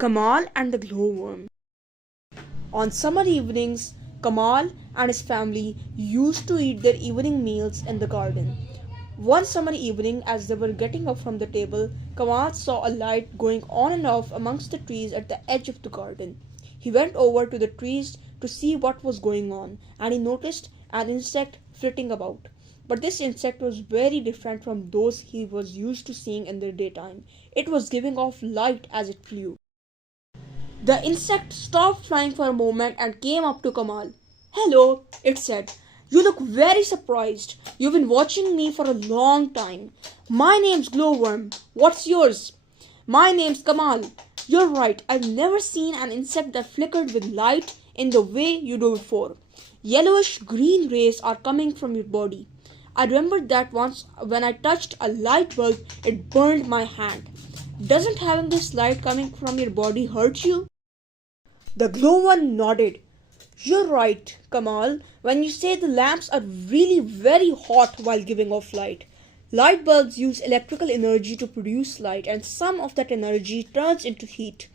Kamal and the glowworm. On summer evenings, Kamal and his family used to eat their evening meals in the garden. One summer evening, as they were getting up from the table, Kamal saw a light going on and off amongst the trees at the edge of the garden. He went over to the trees to see what was going on, and he noticed an insect flitting about. But this insect was very different from those he was used to seeing in the daytime. It was giving off light as it flew. The insect stopped flying for a moment and came up to Kamal. "Hello," it said. "You look very surprised. You've been watching me for a long time. My name's Glowworm. What's yours?" "My name's Kamal." "You're right. I've never seen an insect that flickered with light in the way you do before. Yellowish green rays are coming from your body. I remembered that once when I touched a light bulb, it burned my hand. Doesn't having this light coming from your body hurt you?" The glowworm nodded. "You're right, Kamal, when you say the lamps are really very hot while giving off light. Light bulbs use electrical energy to produce light, and some of that energy turns into heat.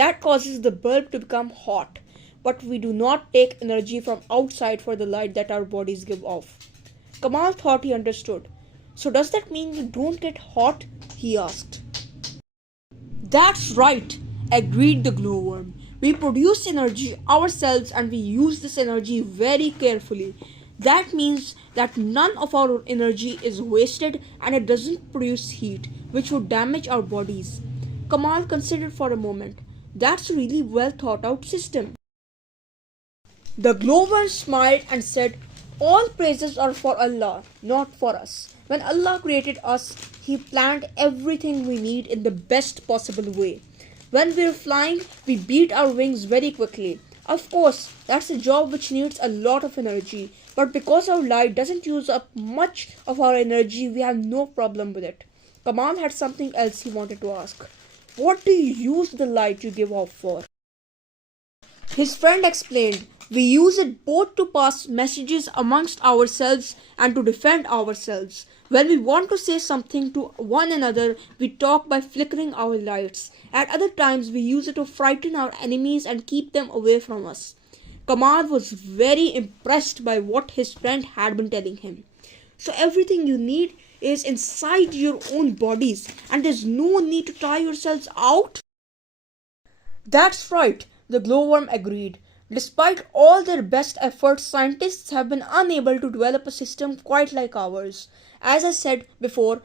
That causes the bulb to become hot. But we do not take energy from outside for the light that our bodies give off." Kamal thought he understood. "So does that mean you don't get hot?" he asked. "That's right," agreed the glowworm. "We produce energy ourselves and we use this energy very carefully. That means that none of our energy is wasted and it doesn't produce heat, which would damage our bodies." Kamal considered for a moment. "That's a really well thought out system." The glowworm smiled and said, "All praises are for Allah, not for us. When Allah created us, He planned everything we need in the best possible way. When we're flying, we beat our wings very quickly. Of course, that's a job which needs a lot of energy, but because our light doesn't use up much of our energy, we have no problem with it." Kamal had something else he wanted to ask. "What do you use the light you give off for?" His friend explained, "We use it both to pass messages amongst ourselves and to defend ourselves. When we want to say something to one another, we talk by flickering our lights. At other times, we use it to frighten our enemies and keep them away from us." Kamal was very impressed by what his friend had been telling him. "So everything you need is inside your own bodies, and there's no need to try yourselves out?" "That's right," the glowworm agreed. "Despite all their best efforts, scientists have been unable to develop a system quite like ours. As I said before,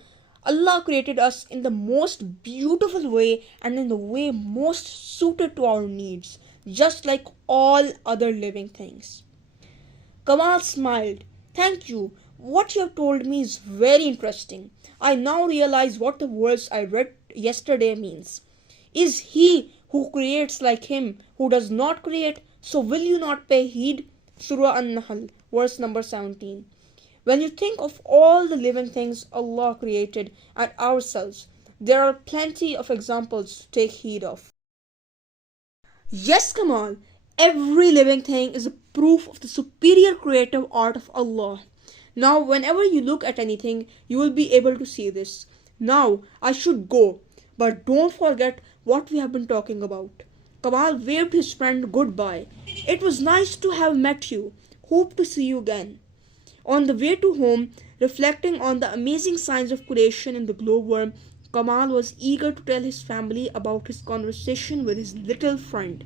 Allah created us in the most beautiful way and in the way most suited to our needs, just like all other living things." Kamal smiled. "Thank you. What you have told me is very interesting. I now realize what the verse I read yesterday means. Is he who creates like him who does not create? So will you not pay heed?" Surah An-Nahl, verse number 17. When you think of all the living things Allah created and ourselves, there are plenty of examples to take heed of. Yes, Kamal, every living thing is a proof of the superior creative art of Allah. Now, whenever you look at anything, you will be able to see this. Now, I should go, but don't forget what we have been talking about. Kamal waved his friend goodbye. "It was nice to have met you. Hope to see you again." On the way to home, reflecting on the amazing signs of creation in the glowworm, Kamal was eager to tell his family about his conversation with his little friend.